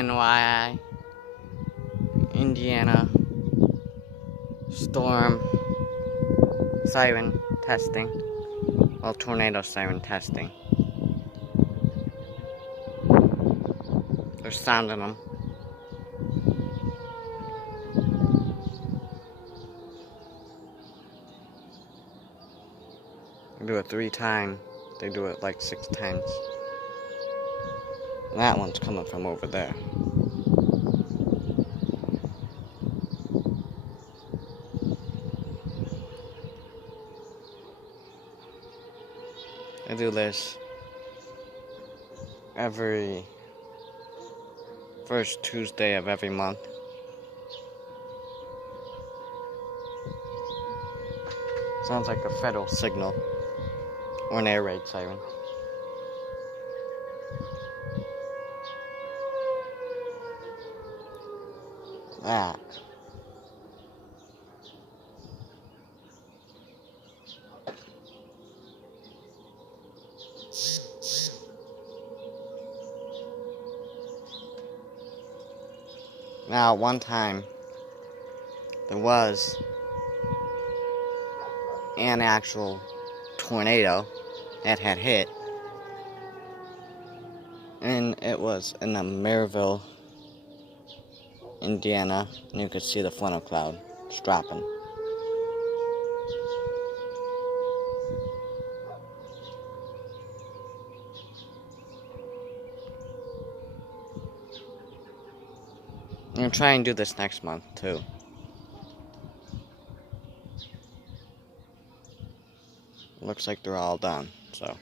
NWI, Indiana, storm, siren testing, well, tornado siren testing. They're sounding them. They do it 3 times. They do it like 6 times. And that one's coming from over there. I do this every first Tuesday of every month. Sounds like a federal signal or an air raid siren. That. Now, one time, there was an actual tornado that had hit, and it was in the Maryville, Indiana, and you could see the funnel cloud just dropping. I'm gonna try and do this next month too. Looks like they're all done, so.